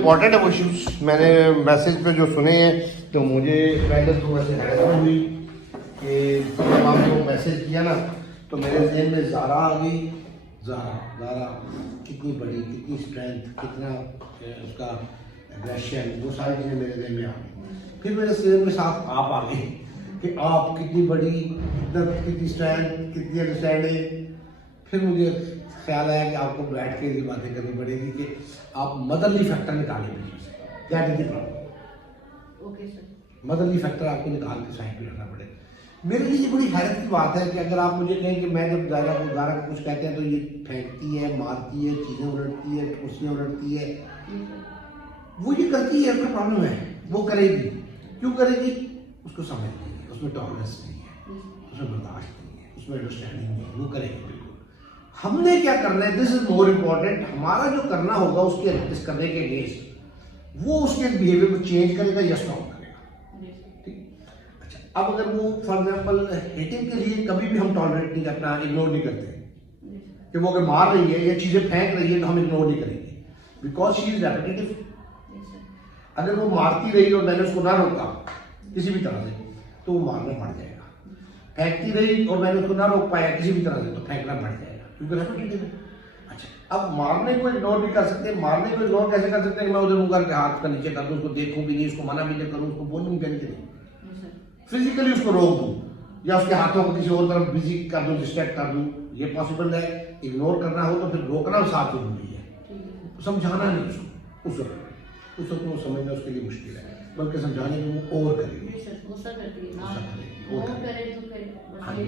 Important है वो issues मैंने मैसेज पे जो सुने हैं, तो मुझे पहले तो वैसे हैरानी हुई कि जब आपको मैसेज किया ना तो मेरे जहन में ज़ारा आ गई। ज़ारा कितनी बड़ी, कितनी स्ट्रेंथ, कितना उसका एग्रेशन, वो सारी चीज़ें मेरे जहन में आ गई। फिर मेरे जहन में साथ आप आ गए कि आप कितनी बड़ी, कितनी स्ट्रेंथ, कितनी अंडरस्टैंडिंग। फिर मुझे ख्याल आया कि आपको बैठ के ये बातें करनी पड़ेगी कि आप मदरली फैक्टर निकालें क्या problem. Okay sir, motherly factor आपको निकाल के साइड पे रखना पड़ेगा। मेरे लिए ये बड़ी हैरत की बात है कि अगर आप मुझे कहें कि मैं जब ज़ारा को कुछ कहते हैं तो ये फेंकती है, मारती है, चीज़ें उलटती है, कुर्सियाँ उलटती है, वो ये करती है, उसका प्रॉब्लम है, वो करेगी। क्यों करेगी? उसको समझ नहीं है, उसमें टॉलरेंस नहीं है, उसमें बर्दाश्त नहीं है, उसमें अंडरस्टैंडिंग नहीं है, वो करेगी बिल्कुल। हमने क्या करना है, दिस इज मोर इम्पॉर्टेंट। हमारा जो करना होगा उसके इस करने के अगेंस्ट वो उसके बिहेवियर को चेंज करेगा या स्टॉप करेगा। ठीक। अच्छा, अब अगर वो फॉर एग्जांपल हेटिंग के लिए कभी भी हम टॉलरेट नहीं करना, इग्नोर नहीं करते कि वो अगर मार रही है या चीजें फेंक रही है तो हम इग्नोर नहीं करेंगे, बिकॉज शी इज रेपिटेटिव। अगर वो मारती रही और मैंने उसको ना रोका किसी भी तरह से तो वो मारना बढ़ जाएगा। फेंकती रही और मैंने उसको ना रोक पाया किसी भी तरह से तो फेंकना बढ़ जाएगा, क्योंकि रेपिटेटिव है। अच्छा, अब मारने को इग्नोर नहीं कर सकते। मारने को इग्नोर कैसे कर सकते हैं कि मैं उधर मुंह करके हाथ का नीचे कर दूं, उसको देखूं भी नहीं, उसको मना भी नहीं करूं, उसको बोलूं भी नहीं, फिजिकली उसको रोक दूं या उसके हाथों को किसी और तरफ बिजी कर दूं, डिस्ट्रैक्ट कर दूं, ये पॉसिबल है। इग्नोर करना हो तो फिर रोकना साथ जरूरी है, समझाना नहीं उसको। उसको समझना उसके लिए मुश्किल है, बल्कि समझाने की वो और करेगी।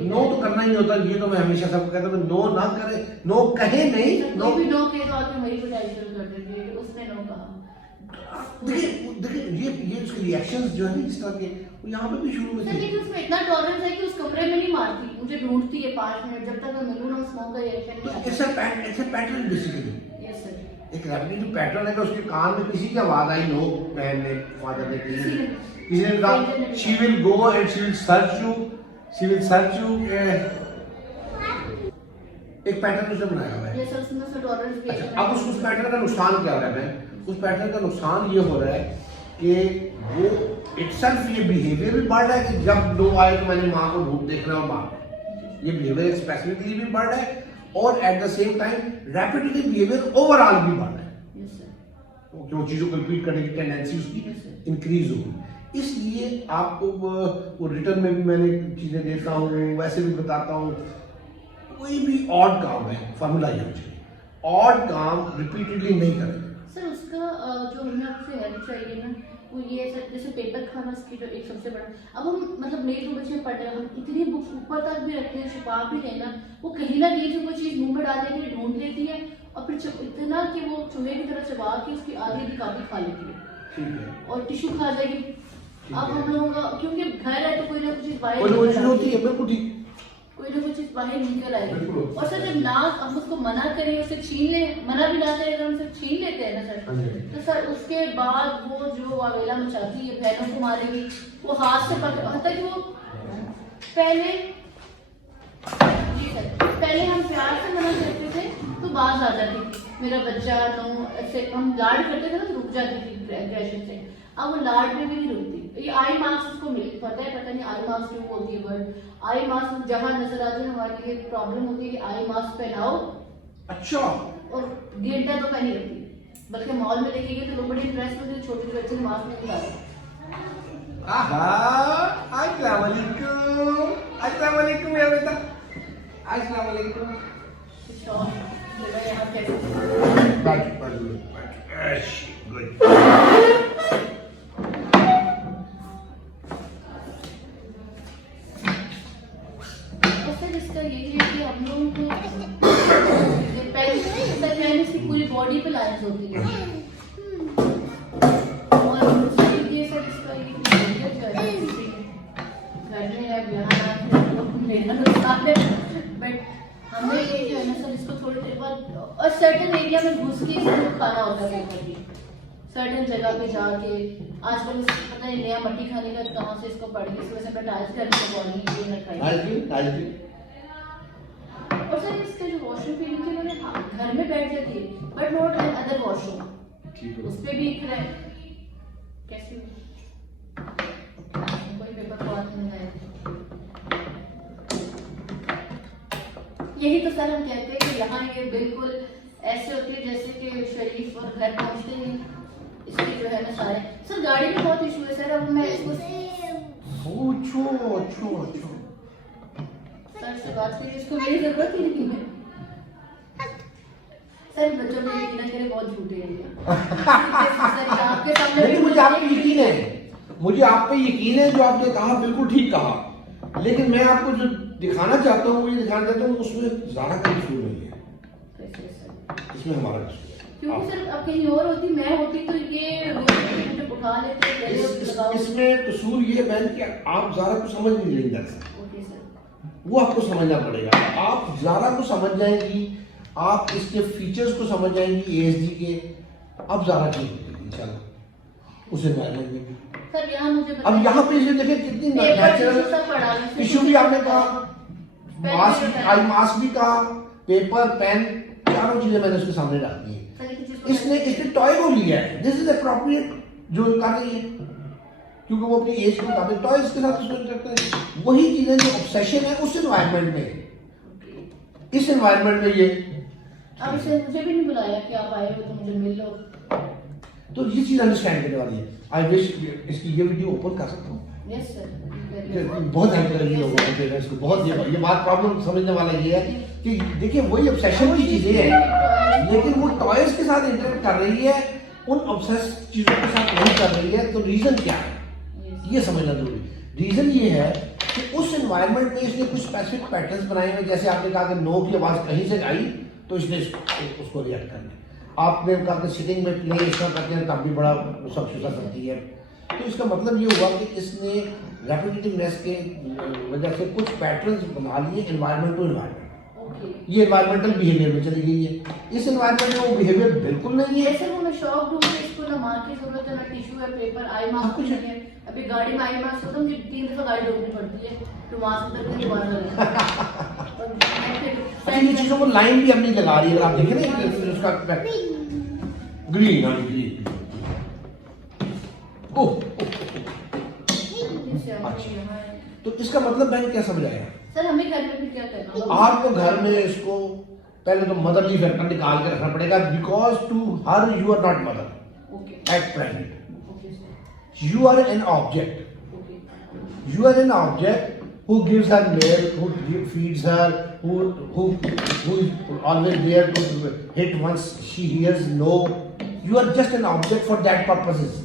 नो तो करना ही होता है, ये तो मैं हमेशा सबको कहता हूँ, नो ना करे, नो कहे नहीं, नो भी नो कहे तो आके वही पिटाई शुरू कर देंगे कि उसने नो कहा। देखिए ये उसके रिएक्शंस जो है जिस तरह के वो यहाँ पे भी शुरू में थे। लेकिन उसमें इतना टॉलरेंस है कि उस कमरे में नहीं मारती, मुझे ढूंढती है 5 मिनट, जब तक मैं मिलूं ना उस नो का रिएक्शन नहीं आता। It's a pattern basically. Yes sir, एक रेपिटेटिव पैटर्न है कि उसके कान में किसी की आवाज आई, नो बहन ने, फादर ने, किसी ने कहा she will go and she will search you, she will search you. एक पैटर्न उसने बनाया हुआ है। ये सर उसमें टॉलरेंस भी है। अच्छा, अब उस पैटर्न का नुकसान क्या हो रहा है? मैं उस पैटर्न का नुकसान ये हो रहा है कि वो इटसेल्फ ये बिहेवियर भी बढ़ रहा है कि जब लोग आए तो मैंने माँ को ढूंढ देखना और मार, ये बिहेवियर स्पेसिफिकली भी बढ़ रहा है और at the same time repetitive behaviour overall भी बढ़ रहा है। कि वो चीजों को रिपीट करने की टेंडेंसी उसकी इंक्रीज होगी। इसलिए आपको वो रिटर्न में भी मैंने चीजें देता हूँ, वैसे भी बताता हूँ। कोई भी ऑड काम है, फॉर्मूला ये चाहिए, ऑड काम रिपीटेडली नहीं करें। सर उसका जो हमें आपसे हेल्प चाहिए ना वो ये सर, जैसे पेपर खाना इसकी जो एक सबसे बड़ा, अब हम मतलब नई जो बच्चे पढ़ रहे हैं, हम इतनी बुक्स ऊपर तक भी रखते हैं, छुपा भी रहे ना, वो कहीं ना कहीं से वो चीज़ मुंह में डालने के लिए ढूंढ लेती है और फिर इतना कि वो चूहे की तरह चबा के उसकी आधी की काफी खा लेती है। ठीक है, और टिश्यू खा जाएगी। अब हम लोगों का क्योंकि घर है तो कोई ना कुछ चीज़ बाहर होती है, बिल्कुल ठीक, कोई ना कुछ चीज बाहर निकल आएगी। और सर जब ना हम उसको मना करें, उसे छीन ले, मना भी ना करें, अगर हम उसे छीन लेते हैं ना सर, तो सर उसके बाद वो जो वावेला मचाती है, बहनों को मारेगी, वो हाथ से पकड़, मतलब कि वो पहले जी सर, पहले हम प्यार से मना करते थे तो बात आ जाती थी, मेरा बच्चा तो ऐसे हम लाड करते थे ना तो रुक जाती थी एग्रेशन से। अब वो लाड में भी नहीं रुकती। ये आई मार्क्स उसको मिल पता नहीं आई मार्क्स क्यों बोलती है वर्ड, आई मार्क्स जहाँ नजर आ जाए हमारे लिए प्रॉब्लम होती है कि आई मार्क्स पहनाओ। अच्छा, और घंटा तो पहनी रहती है, बल्कि मॉल में देखेंगे तो लोग बड़े इंप्रेस होते हैं, छोटे बच्चे मास्क नहीं लगाते। अस्सलाम वालेकुम या बेटा, अस्सलाम वालेकुम। यहाँ पे इसका यही है कि हम लोगों को पूरी बॉडी पे लाइंस होती है और ये सर इसका घर में है बट हमें ये जो है ना सर इसको थोड़ी देर बाद और सर्टेन एरिया में घुस के इसको खाना होता है पेपर, सर्टेन जगह पे जाके। आजकल पता है नया मट्टी खाने का कहाँ से इसको पड़ गई, इसमें से अपना टाइल्स करके बॉडी ये न खाई। और सर इसका जो वॉशरूम फीलिंग थी मैंने घर में बैठ जाती है but not in other washroom, उस पे भी दिख रहा है कैसे कोई पेपर को हाथ में लगाया। यही तो सर हम कहते हैं कि यहाँ ये बिल्कुल ऐसे होती है जैसे कि शरीफ और घर पहुँचते हैं इसके जो है ना सारे। सर गाड़ी में बहुत इशू है सर, अब मैं इसको सर से बात करिए, इसको मेरी जरूरत ही नहीं है सर। बच्चों में यकीन करे बहुत झूठे हैं आपके सामने। लेकिन मुझे आप पे यकीन है, मुझे आप पे यकीन है, जो आपने कहा बिल्कुल ठीक कहा, लेकिन मैं आपको जो दिखाना चाहता हूँ, ये दिखाना चाहता हूँ उसमें ज़्यादा का कसूर नहीं है, इसमें हमारा कसूर है। क्योंकि सर अब कहीं और होती, मैं होती तो ये मुझे उठा लेते। इसमें कसूर ये बहन कि आप ज़्यादा को समझ नहीं रही दरअसल, वो आपको समझना पड़ेगा। आप ज़्यादा को समझ जाएंगी, आप इसके फीचर्स को समझ जाएंगी ASD के, अब ज़्यादा ठीक होगी इंशाल्लाह उस एनवायरनमेंट में भी। सर यहाँ मुझे अब यहाँ पे इसे देखें कितनी नेचुरल टिश्यू भी आपने कहा, आई मास्क भी कहा, पेपर पेन, चारों चीजें मैंने उसके सामने रख दी है। इसने टॉय को लिया है, दिस इज अप्रोप्रिएट जो कर रही है, क्योंकि वो अपनी एज के मुताबिक टॉयज के साथ उसमें करते हैं। वही चीजें जो ऑब्सेशन है उस एनवायरनमेंट में, इस एनवायरनमेंट में ये। अब इसे मुझे भी नहीं बुलाया कि आप आए हो तो मुझे मिल लो, तो ये चीज अंडरस्टैंड करने वाली है। आई विश इसकी ये वीडियो ओपन कर सकता हूँ। यस सर, बहुत हेल्प करेगी लोगों को पेरेंट्स को बहुत। ये बात प्रॉब्लम समझने वाला ये है कि देखिए वही ऑब्सेशन की चीजें हैं, लेकिन वो टॉयज के साथ इंटरेक्ट कर रही है, उन ऑब्सेस चीजों के साथ नहीं कर रही है। तो रीजन क्या है ये समझना जरूरी। रीजन ये है कि उस एनवायरनमेंट में इसने कुछ स्पेसिफिक पैटर्न्स बनाए हैं। जैसे आपने कहा कि नो की आवाज कहीं से आई तो इसने उसको रिएक्ट करना। आपने कहा कि सिटिंग में प्ले इस तरह करते हैं तब भी बड़ा सब सुधा करती है। तो इसका मतलब ये हुआ कि इसने रेपिटेटिवनेस के वजह से कुछ पैटर्न्स बना लिए एनवायरनमेंट टू एनवायरनमेंट। ये एनवायरमेंटल बिहेवियर में चली गई है। इस एनवायरनमेंट में वो बिहेवियर बिल्कुल नहीं है। जैसे मैं शॉक दूं कि इसको ना मार की जरूरत है, ना टिश्यू है, पेपर, आई मास्क कुछ नहीं है। अभी गाड़ी में आई मास्क होता है कि 3 दफा गाड़ी रोकनी पड़ती है तो मास्क उतर के दोबारा लगा। ये चीजों को लाइन भी अपनी लगा रही है, अगर आप देखें ना उसका ग्रीन ग्रीन। ओह तो इसका मतलब मैंने क्या समझाया सर, हमें घर में फिर क्या करना? आपको घर में इसको पहले तो मदरली फैक्टर निकाल के रखना पड़ेगा, because to her you are not mother at present, you are an object, you are an object who gives her milk, who feeds her, who is always there to hit once she hears no. You are just an object for that purposes.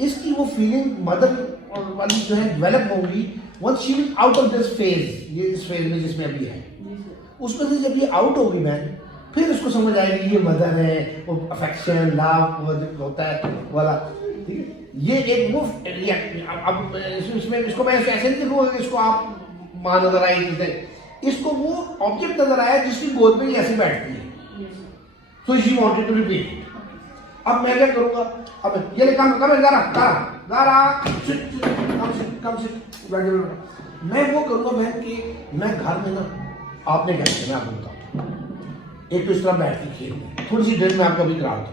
इसकी वो feeling mother वाली जो है develop होगी once she will out of this phase, ये इस phase में जिसमें अभी है, उसमें से जब ये आउट होगी मैन, फिर उसको समझ आएगी ये मदर है, वो अफेक्शन लव होता है वाला। ठीक है, ये एक वो अब इसमें इसको मैं ऐसे नहीं देखूंगा कि इसको आप मां नजर आई, इसको वो ऑब्जेक्ट नजर आया जिसकी गोद में ये ऐसे बैठती है। So she wanted to repeat. अब मैं क्या करूंगा, अब ये ले कम गारा मैं वो करूंगा मैं कि मैं घर में ना, आपने क्या किया मैं आपको बताऊं, एक तो इस तरह बैठ के खेल थोड़ी सी ड्रिल मैं आपको अभी करा दूँ,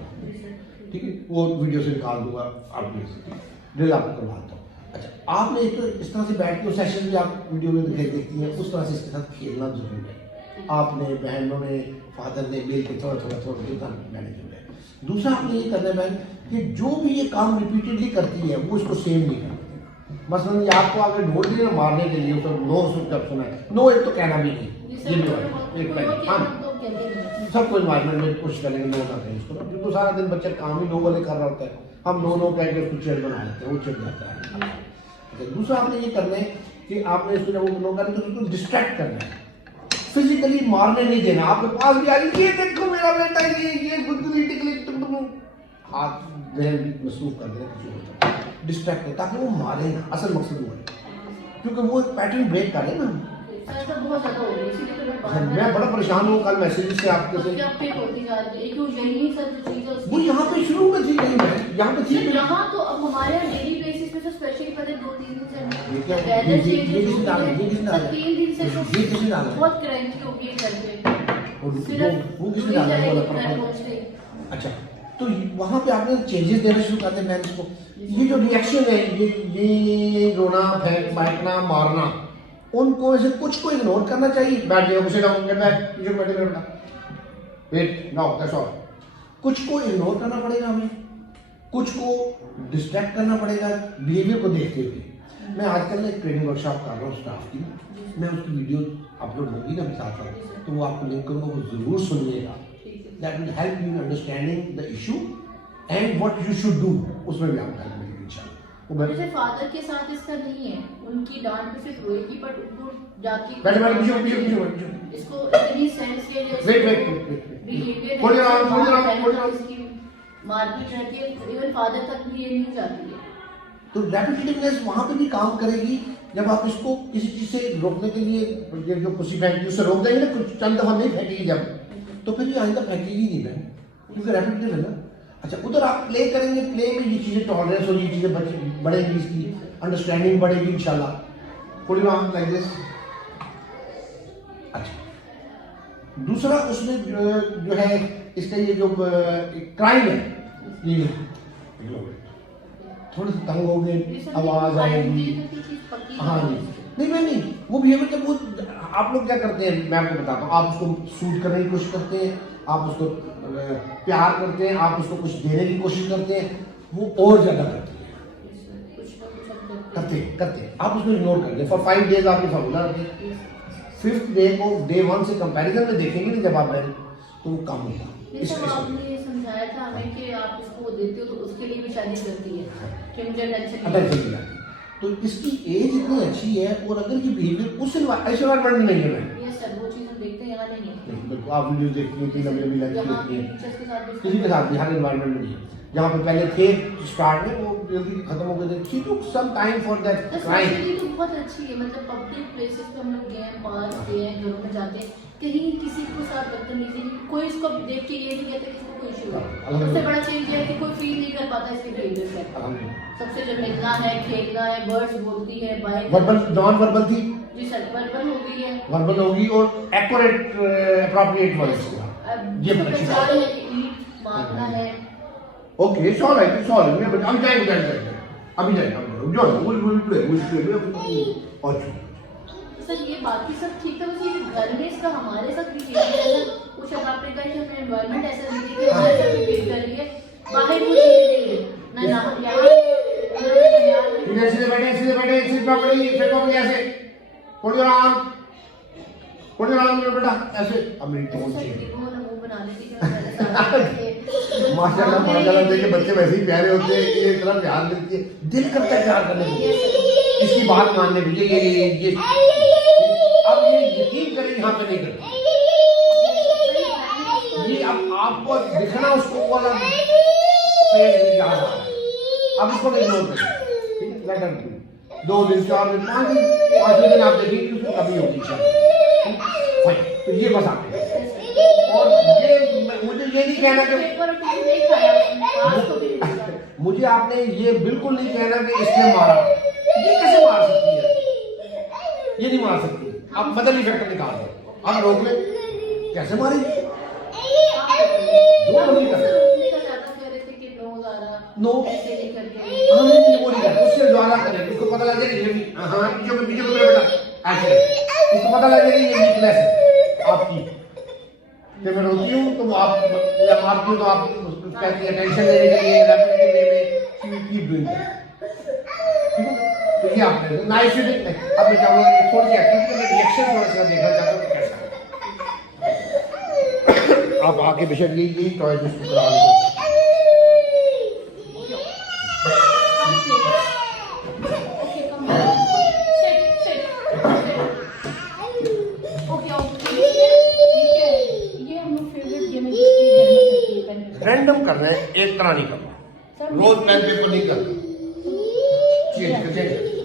ठीक है, वो वीडियो से निकाल दूंगा आपको, ड्रिल आपको करवाता हूँ। अच्छा, आपने एक तो इस तरह से बैठ के सेशन भी आप वीडियो में देखती हैं, उस तरह से इसके साथ खेलना जरूरी है। आपने बहनों ने फादर ने मिल के थोड़ा मैनेज हो जाए। दूसरा आपने ये करना है बहन कि जो भी ये काम रिपीटेडली करती है वो इसको सेम नहीं करती। मसलन ये आपको अगर ढोल दिए ना मारने के लिए तो नो जब सुना है, नो एक तो कहना भी नहीं, ये भी एक सबको इन्वायरमेंट में कोशिश करेंगे नो ना करें इसको, क्योंकि सारा दिन बच्चा काम ही नो वाले कर रहा होता है, हम नो नो कह के उसको चिड़ बना लेते हैं, वो चिड़ जाता है। अच्छा, दूसरा आपने ये करना है कि आपने इसको जब वो नो करें तो उसको डिस्ट्रैक्ट करना है, फिजिकली मारने नहीं देना। आपके पास भी आ गई ये देखो मेरा बेटा ये गुदगुदी टिकली हाथ महसूस कर देना किसी को, डिस्ट्रैक्ट है ताकि वो मारे ना, असल मकसद वो है, क्योंकि वो पैटर्न ब्रेक कर ले ना। मैं बड़ा परेशान हूँ कल मैसेज से आपके से, वो यहाँ पे शुरू में थी नहीं, मैं यहाँ पे थी यहाँ तो अब हमारे यहाँ डेली बेसिस पे तो स्पेशली पता है 2-3 दिन से बहुत क्रैंकी हो गई घर पे। वो किसने डाला है? अच्छा, तो वहां पे आपने चेंजेस देना शुरू कर दिए पेरेंट्स को। ये जो रिएक्शन है, ये रोना, फेंकना, मारना, उनको ऐसे कुछ को इग्नोर करना चाहिए। बैठ जाओ, मुझे डाउन गेट बैक, मुझे बैठे बेटा, वेट नाउ, दैट्स ऑल। कुछ को इग्नोर करना पड़ेगा हमें, कुछ को डिस्ट्रैक्ट करना पड़ेगा बिहेवियर को देखते हुए। मैं आजकल एक ट्रेनिंग वर्कशॉप कर रहा हूँ स्टाफ की, मैं उसकी वीडियो अपलोड होगी ना साथ साथ, तो वो आपको लिंक करूँगा, वो जरूर सुनिएगा। That will help you understanding the issue and what you should do, उसमें भी आपको हेल्प मिलेगी इंशाल्लाह। जैसे फादर के साथ इसका नहीं है, उनकी डांट पे सिर्फ रोएगी, बट उनको जाके इसको इतनी सेंस के लिए बिहेवियर मारपीट रहती है, इवन फादर तक भी ये नहीं जाती है। तो रेपिटेटिवनेस वहां पे भी काम करेगी। जब आप इसको किसी चीज से रोकने के लिए जो कुछ फेंकती उससे रोक देंगे ना, कुछ चंद दफा नहीं फेंकेगी जब, तो फिर ये आइंदा फेंकेगी नहीं मैम, क्योंकि रेपिटेटिव है ना। अच्छा, उधर आप प्ले करेंगे, प्ले में ये चीजें टॉलरेंस और ये चीजें बढ़ेंगी, इसकी अंडरस्टैंडिंग बढ़ेगी इंशाल्लाह। Put it on like this. अच्छा, दूसरा उसमें जो है इसका ये जो क्राइम है, ये थोड़े से तंग हो गए, आवाज आएगी। हाँ जी, नहीं, वो बिहेवियर जब वो आप लोग क्या करते हैं, मैं आपको बताता हूँ, आप उसको सूट करने की कोशिश करते हैं, आप उसको प्यार करते हैं, आप उसको कुछ देने की कोशिश करते हैं, वो और ज्यादा करते आप उसको इग्नोर करते हैं। फॉर 5 डेज आपने फॉर्मूला रखें, 5th डे को डे 1 से कंपैरिजन में देखेंगे ना जब आप तो वो कम होगा। आपने ये समझाया था हमें कि आप इसको देते हो तो उसके लिए भी शादी करती है कि मुझे टेंशन नहीं। तो इसकी एज इतनी अच्छी है, और अगर ये बिहेवियर उस एनवायरनमेंट में नहीं है, ये सर वो चीज हम देखते हैं, यहाँ नहीं है। आप वीडियो देखती हैं, किसी के साथ भी, हर एनवायरनमेंट में नहीं है। जहाँ पे पहले थे स्टार्ट में, वो जल्दी खत्म हो गए थे। She took some time for that crime. तो बहुत अच्छी है, मतलब पब्लिक प्लेसेस पे हम लोग गए हैं, पार्क गए हैं, घरों में जाते हैं, कहीं किसी को साथ बदतमीजी नहीं, कोई इसको देख के ये नहीं कहता कि इसको कोई इशू है। सबसे बड़ा चेंज ये है कि कोई फील नहीं कर पाता इसके बिहेवियर से। सबसे जब मिलना है, खेलना है, वर्ड्स बोलती है, बाइक वर्बल, नॉन वर्बल थी जी सर, वर्बल हो गई है, वर्बल होगी, और एक्यूरेट एप्रोप्रिएट वर्ड्स ये पहचान है कि ईट मारना है। Okay, it's all right, it's all right. मैं अभी जाएंगे, अभी जाएंगे, जो विल प्ले और सर ये बाकी सब ठीक है, बस ये घर में इसका हमारे साथ बिहेवियर है, कुछ आपने कहा कि अपने एनवायरनमेंट ऐसा नहीं है कि हमारे साथ बिहेव कर रही है, बाहर वो चीजें नहीं है ना, यहाँ सीधे बैठे सीट प्रॉपर्ली ऐसे पुट योर आर्म बेटा, ऐसे। अब मेरी टोन चेंज, माशाल्लाह देखिए, बच्चे वैसे ही प्यारे होते हैं, ये इतना प्यार देती है, दिल करता है प्यार करने को, इसकी बात मानने के लिए। ये अब ये यकीन करें, यहाँ पे नहीं करते ये। अब आपको दिखना उसको वाला अब इसको इग्नोर करें, 2 दिन 4 दिन 5 दिन 5वें दिन आप देखेंगे उसको कभी होगी इंशाल्लाह। तो ये बस आप, और ये मुझे ये नहीं कहना कि मुझे आपने ये बिल्कुल नहीं कहना कि इसने मारा, ये कैसे मार सकती है, ये नहीं मार सकती। आप मदर इफेक्ट निकाल दो, आप रोक ले, कैसे मारेगी, जो नहीं कर नो वो नहीं कर, उससे ज्यादा करें, उसको पता लग जाएगा ये भी, हाँ पीछे बेटा ऐसे, उसको पता लग जाएगा ये वीकनेस है आपकी। जब मैं रोती हूँ तो आप या मारती हूँ तो आप उसका अटेंशन लेने के लिए रैपिड वे में कीप डूइंग दैट, ठीक है। तो ये आपने नाइस से देखते हैं। अब मैं चाहूँगा कि थोड़ी सी एक्टिविटी में रिएक्शन थोड़ा सा देखना चाहता हूँ कैसा। आप आके बेशक यही टॉय उसको करा लीजिए। रैंडम कर रहे हैं, एक तरह नहीं करना, रोज पेन पेपर नहीं करना।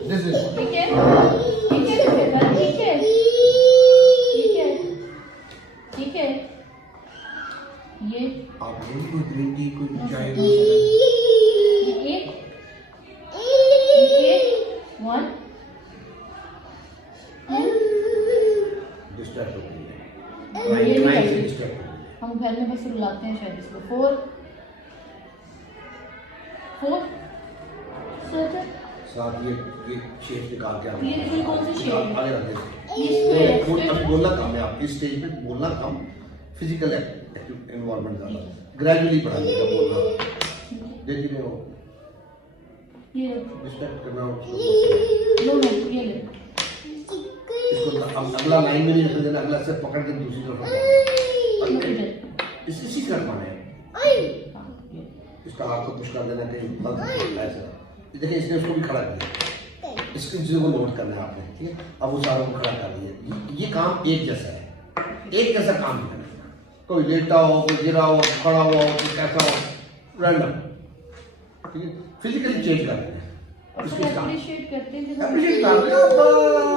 दिस इज ठीक है, ठीक है, ठीक है, ठीक है। ये आप कोई ग्रीन टी कोई चाय वन डिस्ट्रैक्ट हो गई है, हम घर में बस रुलाते हैं शायद इसको। 4 4 सर साथ ये शेप निकाल के ये देखिए कौन सी शेप है? आगे रख दे। ये square है, अभी square। बोलना कम है, आप इस स्टेज पे बोलना कम, फिजिकल एनवायरनमेंट ज्यादा, ग्रेजुअली बढ़ाने का बोलना। देखिए वो ये रिस्पेक्ट करना उसको। नो नो ये ले इसको अब अगला लाइन में नहीं रख देना, अगला से पकड़ के दूसरी तरफ रखना। इसी कर पाना है, इसका हाथ को पुश कर देना कहीं बंद ऐसा। देखिए इसने उसको भी खड़ा किया, इसकी चीज़ों को नोट करना है आपने, ठीक है। अब वो सारा को खड़ा कर दिया, ये काम एक जैसा है, एक जैसा काम नहीं करना। कोई लेटा हो, कोई गिरा हो, खड़ा हुआ हो, कोई कैसा हो, रैंडम, ठीक है। फिजिकली चेंज कर देना है। सर अप्रिशिएट करते हैं कि Appreciate कर रहे हो,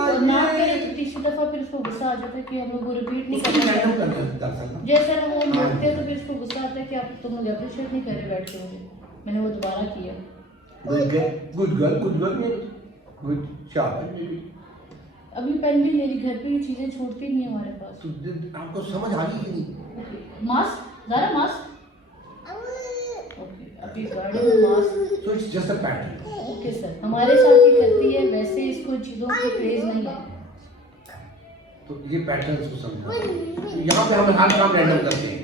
और ना करें तो तीसरी दफा फिर उसको गुस्सा आ जाता है कि हम लोग वो रिपीट नहीं उसको करना रैंडम चाहते। करना दरअसल। जैसे हम वो करते हैं तो फिर उसको गुस्सा आता है कि आप तुम मुझे अप्रिशिएट नहीं कर रहे बैठ के मुझे। मैंने वो दोबारा किया। गुड गर्ल, गुड शाबाश बेबी। अभी पहले भी मेरी घर पे ये चीजें छूटती नहीं है हमारे पास। तो आपको समझ आ गई कि नहीं? मास्क ज़रा मास्क ओके अभी गाड़ी में mask So it's just a pattern. Okay sir हमारे साथ ही करती है वैसे इसको चीज़ों पे क्रेज नहीं है। तो ये पैटर्न को समझना। यहाँ पे हम हर काम रैंडम करते हैं,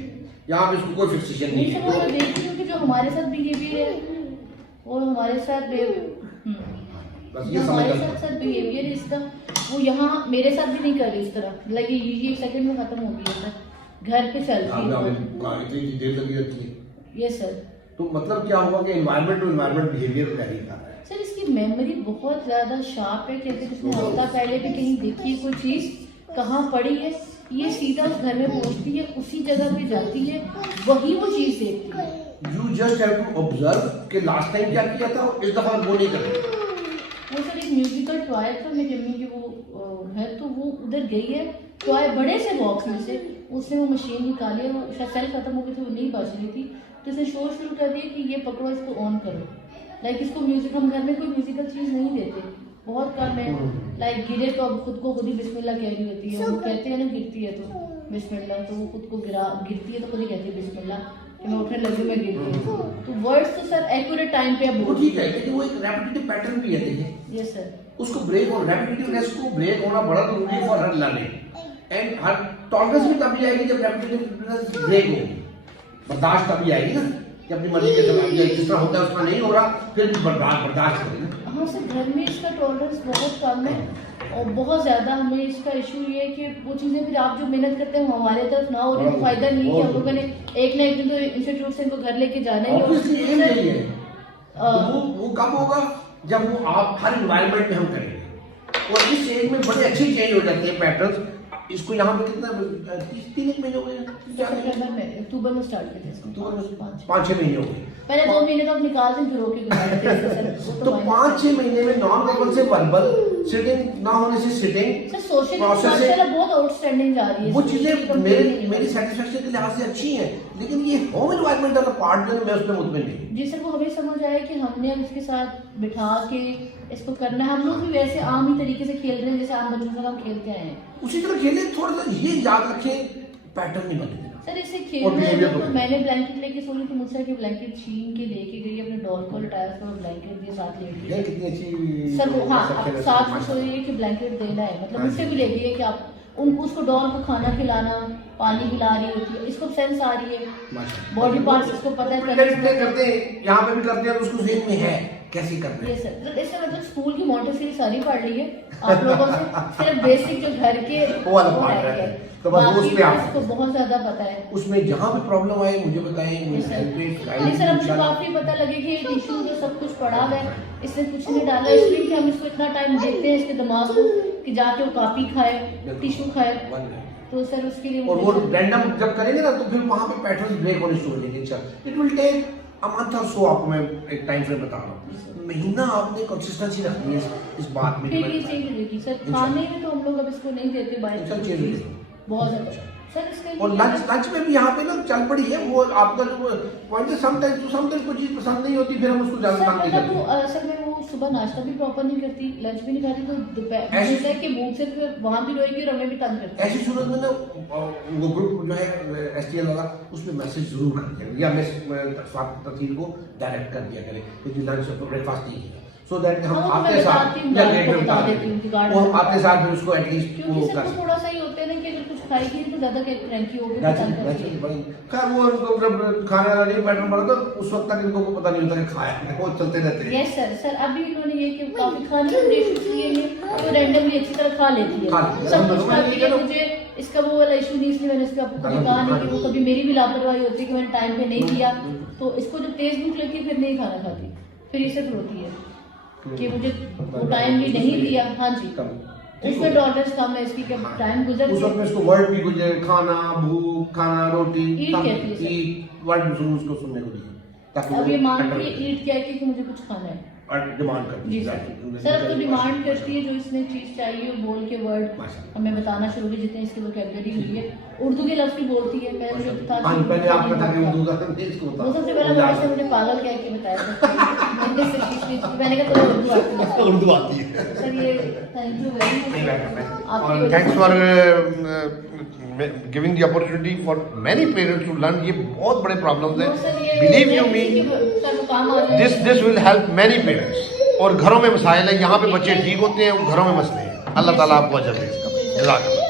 यहाँ पे इसको कोई फिक्सेशन नहीं नहीं है। सर मैं देखती हूँ कि जो हमारे साथ बिहेवियर है वो हमारे साथ बस ये जो हमारे समझ साथ बिहेवियर है इसका वो यहाँ मेरे साथ भी नहीं कर रही इस तरह लगे ये सेकंड में खत्म हो गई है सर घर पे चलती है। इतनी देर लगी रहती है, यस सर। तो मतलब क्या हुआ कि environment to environment behaviour vary कर रहा है। सर इसकी मेमोरी बहुत ज़्यादा शार्प है कि अगर इसने हफ्ता पहले भी कहीं देखी है कोई चीज़ कहाँ पड़ी है ये सीधा उस घर में पहुँचती है उसी जगह पे जाती है वही वो चीज़ देखती है। You just have to observe कि लास्ट टाइम क्या किया था और इस दफा वो नहीं करें। वो सर एक म्यूजिकल टॉय था मेरी अम्मी की वो है तो वो उधर गई है टॉय बड़े से बॉक्स में से उसने वो मशीन निकाली है वो शायद सेल खत्म हो गई थी वो नहीं बच रही थी तो उसने शोर शुरू कर दिया कि ये पकड़ो इसको ऑन करो। लाइक इसको म्यूजिक हम घर में कोई म्यूजिकल चीज़ नहीं देते बहुत कम है। लाइक गिरे तो अब खुद को खुद ही बिस्मिल्लाह कह रही होती है वो कहते हैं ना गिरती है तो बिस्मिल्लाह तो वो खुद को गिरती है तो खुद ही कहती है बिस्मिल्लाह कि मैं उठने लगी मैं गिर गई। तो वर्ड्स तो सर एक्यूरेट टाइम पे अब वो ठीक है लेकिन वो एक रेपिटेटिव पैटर्न भी है, देखिए यस सर उसको ब्रेक और रेपिटेटिवनेस को ब्रेक होना बड़ा जरूरी है for her learning and her tolerance भी तभी आएगी जब रेपिटेटिवनेस ब्रेक होगी। बर्दाश्त तभी आएगी ना कि अपनी मर्जी के खिलाफ जाए, जिस तरह होता है उसमें नहीं हो रहा फिर भी बर्दाश्त करें ना। हाँ सर घर में इसका टॉलरेंस बहुत कम है और बहुत ज़्यादा हमें इसका इशू ये है कि वो चीज़ें फिर आप जो मेहनत करते हैं वो हमारे तरफ ना हो रही तो फायदा नहीं है कि हम लोगों ने एक ना एक दिन तो इंस्टीट्यूट से इनको घर लेके जाना ही Obviously aim यही है। तो वो कब होगा जब वो आप हर एनवायरनमेंट में हम करेंगे और इस एज में बड़े अच्छे चेंज हो जाते हैं पैटर्न्स। इसको यहाँ पे कितना 3 महीने हो गए, अक्टूबर में स्टार्ट किया इसको 5-6 महीने हो गए। पहले 2 महीने तो आप निकालते हैं फिर रोके गुजारते थे सर वो तो 5-6 महीने में नॉन वर्बल से वर्बल सिटिंग ना होने से सिटिंग सर सोशल प्रोसेस है। माशाल्लाह बहुत आउटस्टैंडिंग जा रही है वो चीजें मेरी सेटिस्फेक्शन के लिहाज से अच्छी हैं लेकिन ये होम एनवायरनमेंटल का पार्ट जो है मैं उसमें मुतमिन नहीं। जी सर वो हमें समझ आया कि हमने अब इसके साथ बिठा के इसको करना है। हम लोग भी वैसे आम ही तरीके से खेल रहे हैं जैसे आम बच्चों के साथ हम खेलते आए हैं। उसी तरह खेले थोड़ा सा ये याद रखें पैटर्न नहीं बने देना। सर इससे और खेलना है behavior तो को मैंने ब्लैंकेट लेके सोई थी मुझसे कि ब्लैंकेट छीन के लेके गई अपने डॉल को लटाया उसको ब्लैंकेट दिए साथ ले गई। ये कितनी अच्छी सर वो हाँ आप साथ में सोई है कि ब्लैंकेट देना है मतलब मुझसे भी ले गई है कि आप उनको उसको डॉल को खाना खिलाना पानी पिला रही होती है इसको सेंस आ रही है बॉडी पार्ट्स इसको पता है करते हैं यहाँ पे भी करते हैं तो उसको ज़हन में है कैसे करना ये है। सर इससे मतलब स्कूल की मोंटेसरी सारी पढ़ ली है आप लोगों से सिर्फ बेसिक जो घर के वो वाला part रह रह गया गया। तो बस बाकी उस पे आप- इसको बहुत ज्यादा पता है। उसमें जहाँ भी प्रॉब्लम आए मुझे बताएं नहीं सर अब मुझे काफी पता लगे कि टिश्यू जो सब कुछ पड़ा है इसने कुछ नहीं डाला इसलिए कि हम इसको इतना टाइम देते हैं इसके दिमाग को कि जाके वो कापी खाए टिश्यू खाए तो सर उसके लिए और वो रैंडम जब करेंगे ना तो फिर वहाँ पे पैटर्न ब्रेक होने शुरू हो जाएंगे। अच्छा it will take a month और सो आपको मैं एक टाइम फ्रेम बता रहा हूँ महीना आपने कंसिस्टेंसी रखनी है इस बात में। फिर ये चेंज हो जाएगी सर खाने में तो हम लोग अब इसको नहीं देते बाहर चल चेंज हो जाएगी। बहुत ज्यादा सर इसके और लंच में भी यहाँ पे ना चल पड़ी है वो आपका जो पॉइंट है समटाइम्स कोई चीज़ पसंद नहीं होती फिर हम उसको ज़्यादा सर काम नहीं मतलब करते। वो असल में वो सुबह नाश्ता भी प्रॉपर नहीं करती लंच भी नहीं खाती तो दोपहर ऐसा है कि भूख से फिर वहाँ भी रोएगी और हमें भी तंग करती है। ऐसी सूरत में ना वो ग्रुप जो है STL वाला उसमें मैसेज जरूर कर दिया या मैं तफसील को डायरेक्ट कर दिया करें क्योंकि लंच ब्रेकफास्ट नहीं किया, सो दैट हम हाँ, आते मैं साथ बताती हूँ, या गार्ड गेट को में बता बता देती हूँ कि गार्ड वो को आते साथ फिर उसको एटलीस्ट क्योंकि वो सबको कर थोड़ा सा ही होता है ना कि अगर कुछ खाएगी तो ज्यादा क्रैंकी होगी, That's परेशान it, that's करती it, है। भाई। खैर वो उनको जब खाने वाला नहीं पैटर्न पड़ा तो उस वक्त तक इनको पता नहीं होता कि खाया है, वो चलते रहते हैं। यस सर, सर अभी इन्होंने ये कि काफी खाने में डिशेस लिए हैं तो रैंडमली अच्छी तरह खा लेती है, खा लेती है। सब कुछ तो खाती है। मैंने मुझे इसका वो वाला इशू नहीं, इसलिए मैंने इसका आपको कभी कहा नहीं कि वो कभी मेरी भी लापरवाही होती है कि मैंने टाइम पे नहीं किया, तो इसको जब तेज भूख लगती है फिर नहीं खाना खाती, फिर ये सब होती है कि मुझे वो टाइमली नहीं दिया। हाँ जी, उसमें टॉलरेंस कम है इसकी, कि टाइम गुजर उस वक्त में इसको वर्ड भी गुजरे, खाना, भूख, खाना, रोटी, ईट कहती है सर। ईट वर्ड उसको सुनने को दिए ताकि अब वो ये मांगती handle है करे। ईट क्या है कि मुझे कुछ खाना है और डिमांड करती जी है सर। सर अब तो डिमांड करती है जो इसने चीज चाहिए वो बोल के वर्ड माशाल्लाह। हमें बताना शुरू की, जितने इसकी वोकैबुलरी हुई है। उर्दू के लफ्ज भी बोलती है, पहले मुझे था हाँ, कि पहले आपका था कि उर्दू का इसको वो बता सबसे पहले वर्ड से मुझे पागल कह के बताया था मैंने से चीज मैंने कहा तो उर्दू आती है उर्दू आती है। सर। ये थैंक यू वेरी मच आपकी और वजह थैंक्स से- for giving the opportunity for many parents to learn. ये बहुत बड़े प्रॉब्लम्स वो सर हैं, ये बिलीव यू किसी मी, की सर वो काम आ जाए this will help many parents. और घरों में मसाइल है, यहाँ पे बच्चे ठीक होते हैं, घरों में मसले हैं। अल्लाह ताला आपको अजर दे इसका। जज़ाकल्लाह।